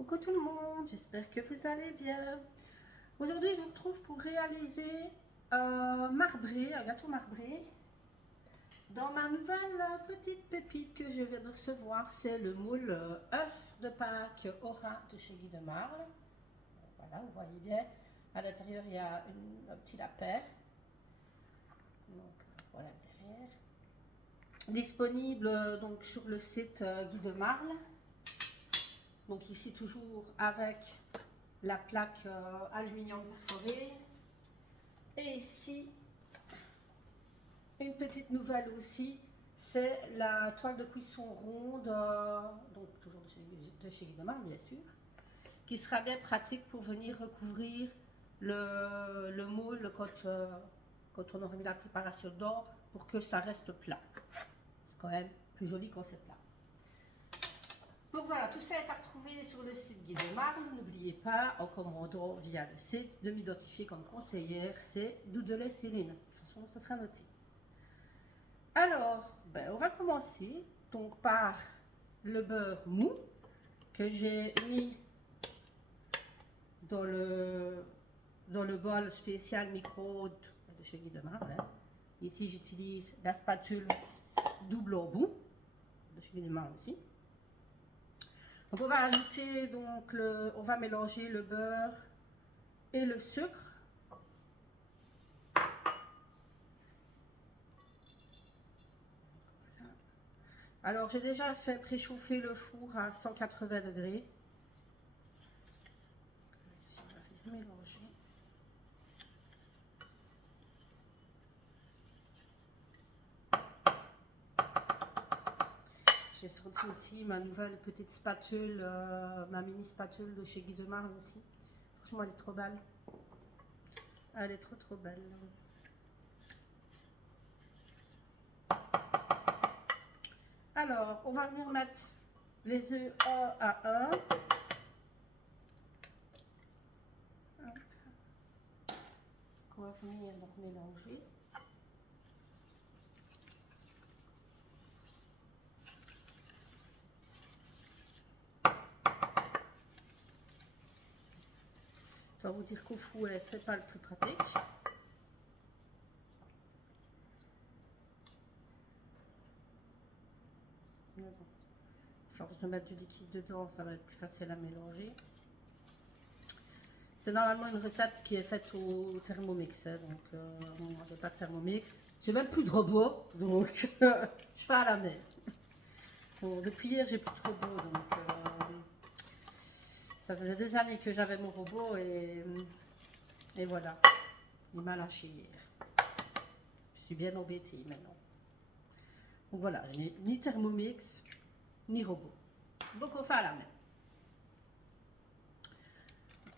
Coucou tout le monde, j'espère que vous allez bien. Aujourd'hui, je vous retrouve pour réaliser marbré, un gâteau marbré. Dans ma nouvelle petite pépite que je viens de recevoir, c'est le moule œuf de Pâques Aura de chez Guy de Marle. Voilà, vous voyez bien. À l'intérieur, il y a un petit lapin. Donc, voilà derrière. Disponible donc sur le site Guy de Marle. Donc ici toujours avec la plaque aluminium perforée. Et ici, une petite nouvelle aussi, c'est la toile de cuisson ronde, donc toujours de chez Guy de Marle bien sûr, qui sera bien pratique pour venir recouvrir le moule quand on aura mis la préparation dedans, pour que ça reste plat. C'est quand même plus joli quand c'est plat. Donc voilà, tout ça est à retrouver sur le site Guy de Marle. N'oubliez pas, en commandant via le site, de m'identifier comme conseillère, c'est Doudelet Céline. De toute façon, ça sera noté. Alors, on va commencer donc par le beurre mou que j'ai mis dans le bol spécial micro-ondes de chez Guy de Marle. Hein. Ici, j'utilise la spatule double embout de chez Guy de Marle aussi. Donc on va ajouter donc on va mélanger le beurre et le sucre. Voilà. Alors j'ai déjà fait préchauffer le four à 180 degrés. Ici on va mélanger. J'ai sorti aussi ma nouvelle petite spatule, ma mini spatule de chez Guy de Marle aussi. Franchement, elle est trop belle. Elle est trop belle. Alors, on va venir mettre les œufs un à un. On va venir donc mélanger. Je dois vous dire qu'au fouet, c'est pas le plus pratique. Mais bon, à force de mettre du liquide dedans, ça va être plus facile à mélanger. C'est normalement une recette qui est faite au Thermomix, hein, donc moi j'ai pas de Thermomix. J'ai même plus de robot, donc je fais à la main. Bon, depuis hier, j'ai plus de robot, donc ça faisait des années que j'avais mon robot et voilà, il m'a lâché hier. Je suis bien embêtée maintenant. Donc voilà, je n'ai ni Thermomix, ni robot. Donc on fait à la main.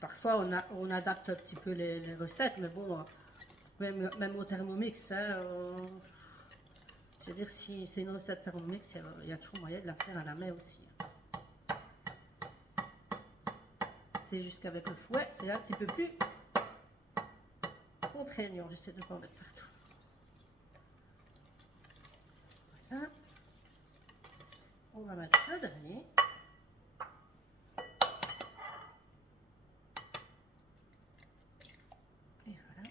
Parfois on adapte un petit peu les recettes, mais bon, même au Thermomix, hein, je veux dire, si c'est une recette Thermomix, il y a toujours moyen de la faire à la main aussi. C'est juste qu'avec le fouet, c'est un petit peu plus contraignant. J'essaie de ne pas en mettre partout. Voilà. On va mettre un dernier. Et voilà.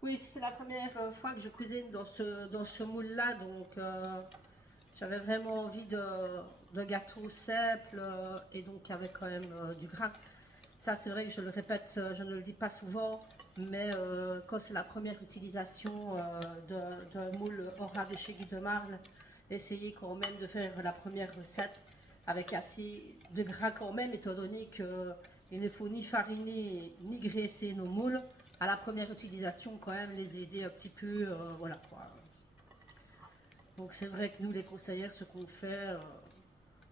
Oui, c'est la première fois que je cuisine dans ce moule-là, donc j'avais vraiment envie de gâteau simple et donc avec quand même du gras. Ça, c'est vrai que je le répète, je ne le dis pas souvent, mais quand c'est la première utilisation d'un moule Aura de chez Guy de Marle, essayez quand même de faire la première recette avec assez de gras quand même, étant donné qu'il ne faut ni fariner ni graisser nos moules. À la première utilisation, quand même, les aider un petit peu, voilà quoi. Donc c'est vrai que nous, les conseillères, ce qu'on fait,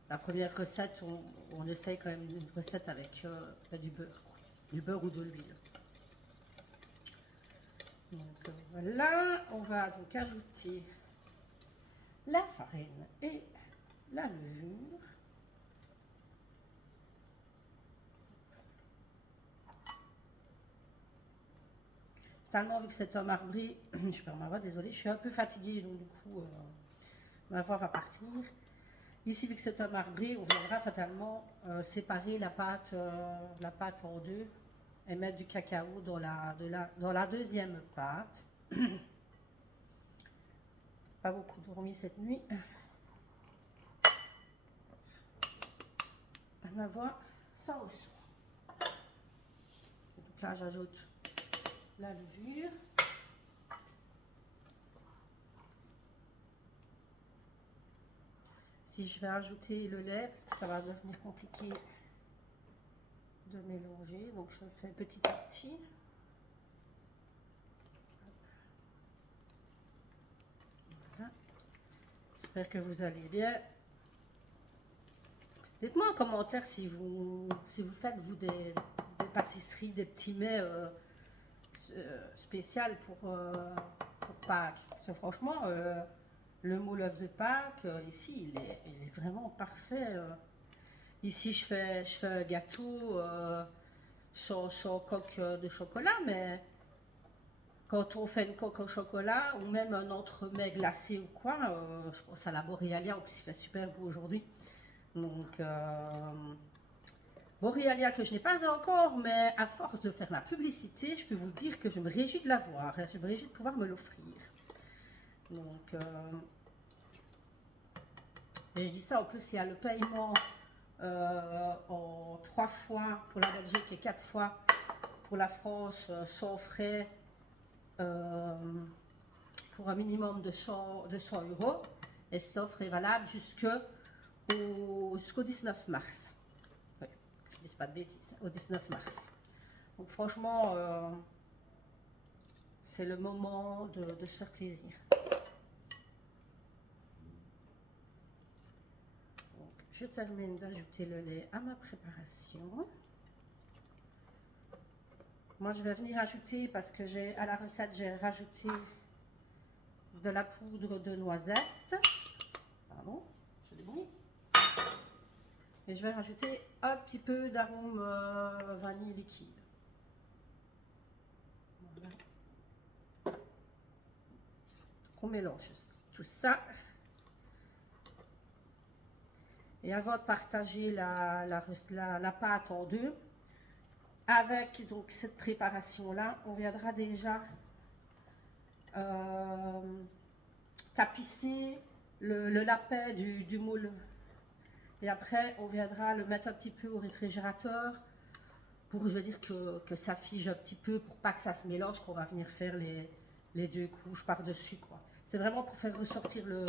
la première recette, on essaye quand même une recette avec du beurre, quoi. Du beurre ou de l'huile. Donc voilà, on va donc ajouter la farine et la levure. Tellement vu que c'est un marbré, je perds ma voix, désolée, je suis un peu fatiguée, donc du coup, ma voix va partir. Ici, vu que c'est un marbré, on viendra fatalement séparer la pâte en deux et mettre du cacao dans la deuxième pâte. Pas beaucoup dormi cette nuit. Ma voix sauce. Donc là, j'ajoute la levure. Si je vais ajouter le lait, parce que ça va devenir compliqué de mélanger, donc je le fais petit à petit. Voilà. J'espère que vous allez bien. Dites-moi en commentaire si vous faites vous des pâtisseries, des petits mets spéciaux pour Pâques. Parce que franchement, le moule œuf de Pâques, ici, il est vraiment parfait. Ici, je fais un gâteau sans coque de chocolat, mais quand on fait une coque au chocolat ou même un entremets glacé ou quoi, je pense à la Borealia, en plus il fait super beau aujourd'hui. Donc, Borealia que je n'ai pas encore, mais à force de faire la publicité, je peux vous dire que je me réjouis de l'avoir. Je me réjouis de pouvoir me l'offrir. Donc, et je dis ça, en plus, il y a le paiement en 3 fois pour la Belgique et 4 fois pour la France, sans frais, pour un minimum de 100 €. Et cette offre est valable jusqu'au 19 mars. Oui, je ne dis pas de bêtises, au 19 mars. Donc franchement, c'est le moment de se faire plaisir. Donc, je termine d'ajouter le lait à ma préparation. Moi, je vais venir ajouter, parce que à la recette, j'ai rajouté de la poudre de noisette. Pardon, je débrouille. Et je vais rajouter un petit peu d'arôme vanille liquide. Voilà. On mélange tout ça. Et avant de partager la pâte en deux, avec donc cette préparation-là, on viendra déjà tapisser le lapin du moule. Et après, on viendra le mettre un petit peu au réfrigérateur pour, je veux dire, que ça fige un petit peu, pour pas que ça se mélange, qu'on va venir faire les deux couches par-dessus, quoi. C'est vraiment pour faire ressortir le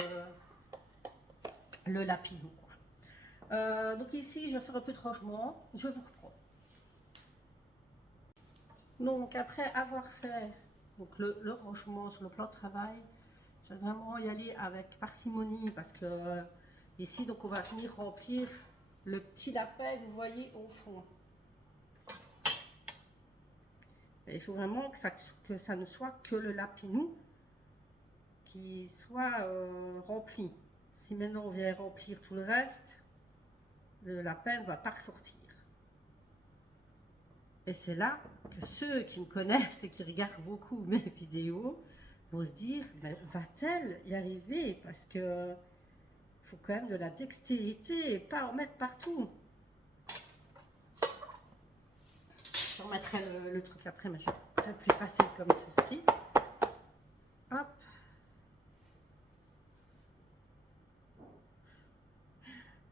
lapinou, quoi. Donc ici, je vais faire un peu de rangement. Je vous reprends. Donc après avoir fait donc le rangement sur le plan de travail, je vais vraiment y aller avec parcimonie, parce que ici, donc on va venir remplir le petit lapin que vous voyez au fond. Et il faut vraiment que ça ne soit que le lapinou qui soit rempli. Si maintenant on vient remplir tout le reste, le lapin ne va pas ressortir. Et c'est là que ceux qui me connaissent et qui regardent beaucoup mes vidéos vont se dire, ben, va-t-elle y arriver? Parce que il faut quand même de la dextérité et pas en mettre partout. Je remettrai le truc après, mais je vais plus facile comme ceci. Hop.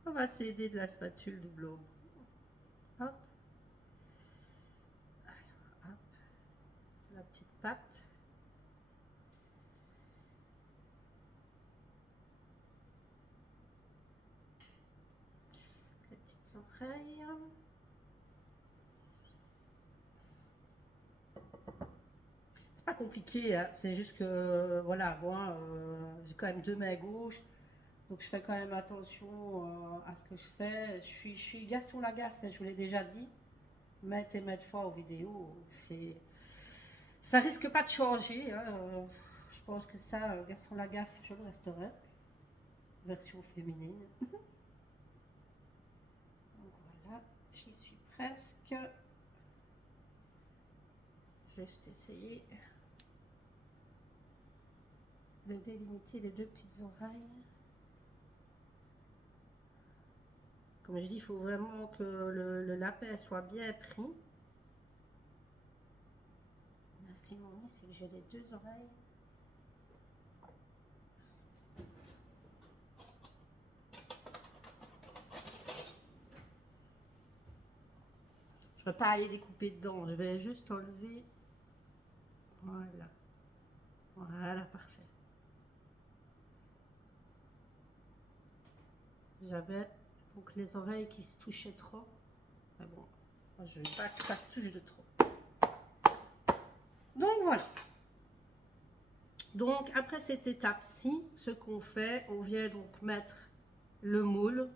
On va s'aider de la spatule double. Hop. Alors, hop. La petite pâte. Les petites oreilles. C'est pas compliqué, hein. C'est juste que, voilà, moi, j'ai quand même deux mains gauches. Donc je fais quand même attention à ce que je fais. Je suis Gaston Lagaffe, je vous l'ai déjà dit. Maintes et maintes fois aux vidéos. Ça risque pas de changer, hein. Je pense que ça, Gaston Lagaffe, je le resterai. Version féminine. Donc voilà, j'y suis presque. Juste essayer de délimiter les deux petites oreilles. Comme je dis, il faut vraiment que le lapin soit bien pris. Ce qu'ils m'ont mis, c'est que j'ai les deux oreilles. Je ne vais pas aller découper dedans, je vais juste enlever. Voilà. Voilà, parfait. J'avais donc les oreilles qui se touchaient trop. Mais bon, moi, je ne veux pas que ça se touche de trop. Donc voilà. Donc après cette étape-ci, ce qu'on fait, on vient donc mettre le moule.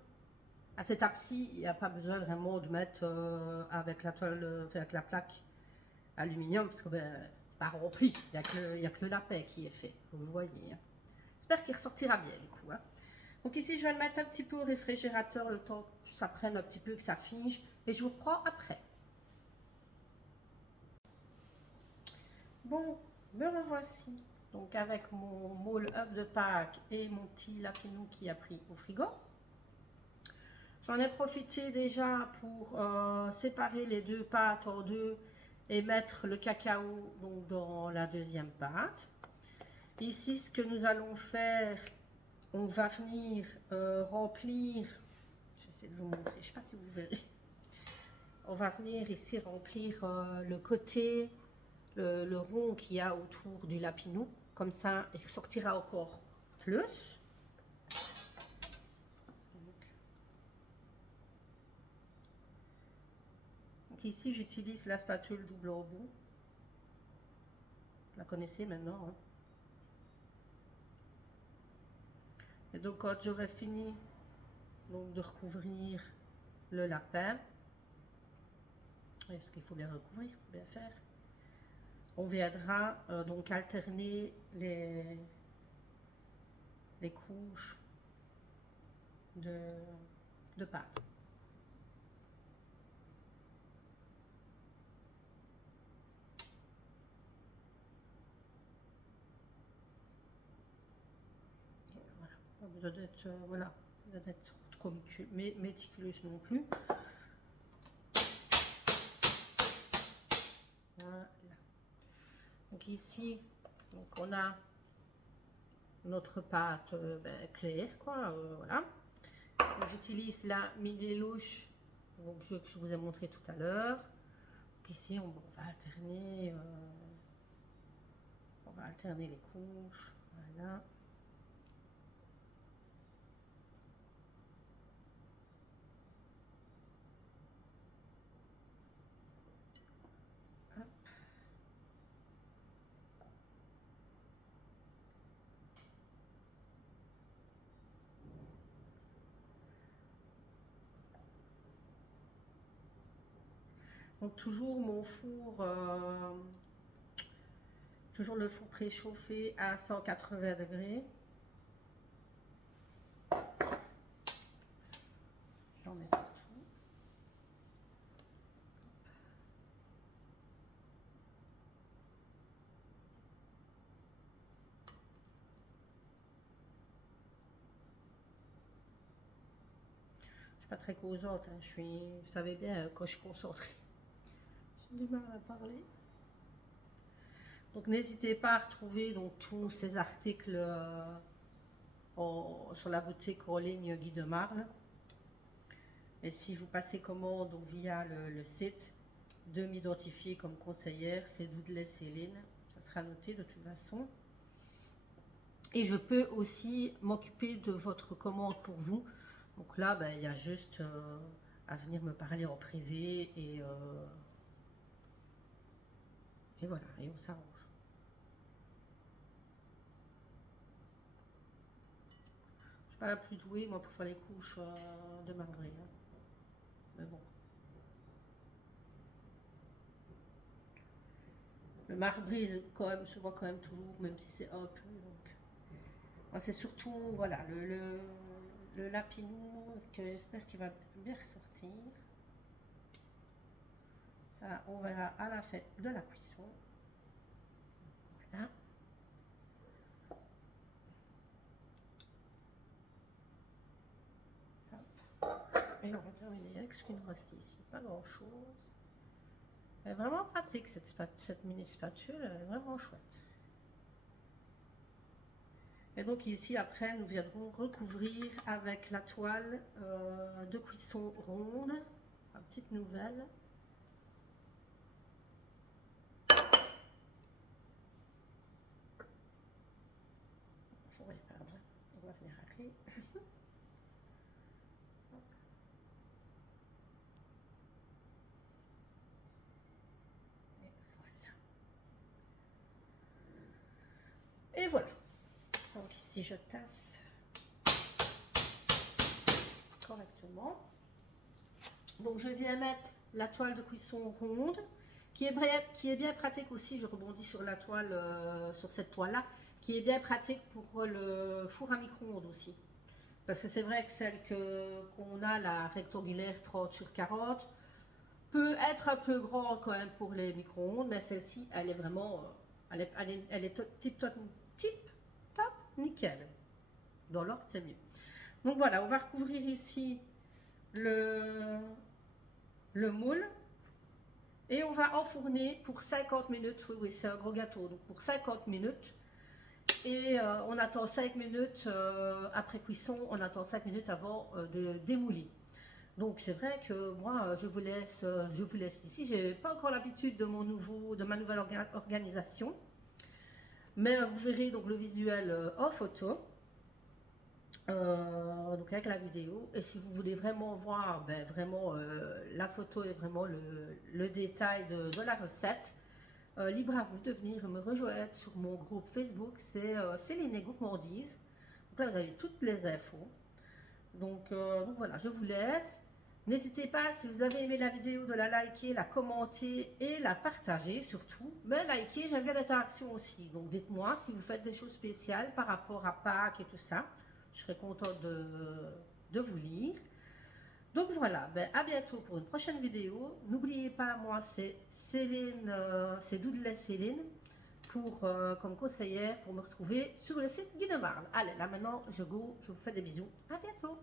À cette étape-ci, il n'y a pas besoin vraiment de mettre avec la toile, avec la plaque aluminium, parce que ben, pas rempli, il n'y a que le lapin qui est fait, vous voyez. Hein. J'espère qu'il ressortira bien du coup. Hein. Donc ici, je vais le mettre un petit peu au réfrigérateur, le temps que ça prenne un petit peu, que ça fige, et je vous reprends après. Bon, me revoici. Donc avec mon moule œuf de Pâques et mon petit lapinou qui a pris au frigo. J'en ai profité déjà pour séparer les deux pâtes en deux et mettre le cacao donc, dans la deuxième pâte. Ici, ce que nous allons faire, on va venir remplir, j'essaie de vous montrer, je ne sais pas si vous verrez, on va venir ici remplir le côté, le rond qu'il y a autour du lapinou, comme ça il sortira encore plus. Donc ici j'utilise la spatule double embout, vous la connaissez maintenant. Hein. Et donc quand j'aurai fini donc, de recouvrir le lapin, parce qu'il faut bien recouvrir, bien faire, on viendra donc alterner les couches de pâte. Voilà. Pas besoin d'être voilà, trop méticuleuse non plus. Voilà. Donc ici, donc on a notre pâte claire, quoi. Voilà. J'utilise la mini louche donc, que je vous ai montré tout à l'heure. Donc ici, on va alterner les couches. Voilà. Donc toujours mon four, toujours le four préchauffé à 180 degrés. J'en mets partout. Je suis pas très causante, hein. Vous savez bien, quand je suis concentrée, j'ai du mal à parler. Donc n'hésitez pas à retrouver donc, tous ces articles sur la boutique en ligne Guy de Marle. Et si vous passez commande donc, via le site, de m'identifier comme conseillère, c'est Doudley Céline, ça sera noté de toute façon. Et je peux aussi m'occuper de votre commande pour vous. Donc là, ben, il y a juste à venir me parler en privé et voilà, et on s'arrange. Je suis pas la plus douée, moi, pour faire les couches de marbré. Hein. Mais bon. Le marbré, quand même, se voit quand même toujours, même si c'est un peu. Donc, c'est surtout, voilà, le lapinou que j'espère qu'il va bien ressortir. Ça, on verra à la fin de la cuisson. Voilà. Et on va terminer avec ce qu'il nous reste ici. Pas grand chose. Elle est vraiment pratique cette mini spatule, elle est vraiment chouette. Et donc ici après nous viendrons recouvrir avec la toile de cuisson ronde. Une petite nouvelle. On va venir arrêter. Et voilà. Donc ici je tasse correctement. Donc je viens mettre la toile de cuisson ronde qui est bien pratique aussi. Je rebondis sur la toile, sur cette toile là, qui est bien pratique pour le four à micro-ondes aussi. Parce que c'est vrai que celle qu'on a, la rectangulaire 30 sur 40, peut être un peu grande quand même pour les micro-ondes, mais celle-ci, elle est vraiment, elle est tip top, nickel. Dans l'ordre, c'est mieux. Donc voilà, on va recouvrir ici le moule et on va enfourner pour 50 minutes. Oui, oui, c'est un gros gâteau, donc pour 50 minutes. Et on attend 5 minutes après cuisson, on attend 5 minutes avant de démouler. Donc c'est vrai que moi je vous laisse ici. J'ai pas encore l'habitude de ma nouvelle organisation, mais vous verrez donc le visuel en photo, donc avec la vidéo. Et si vous voulez vraiment voir, ben vraiment la photo et vraiment le détail de la recette, libre à vous de venir me rejoindre sur mon groupe Facebook, c'est Céline Gourmandise. Donc là vous avez toutes les infos. Donc voilà, je vous laisse. N'hésitez pas, si vous avez aimé la vidéo, de la liker, la commenter et la partager surtout. Mais liker, j'aime bien l'interaction aussi. Donc dites-moi si vous faites des choses spéciales par rapport à Pâques et tout ça. Je serai contente de vous lire. Donc voilà, ben à bientôt pour une prochaine vidéo. N'oubliez pas, moi c'est Céline, c'est Doodles Céline comme conseillère pour me retrouver sur le site Guy de Marle. Allez, là maintenant je go, je vous fais des bisous. À bientôt.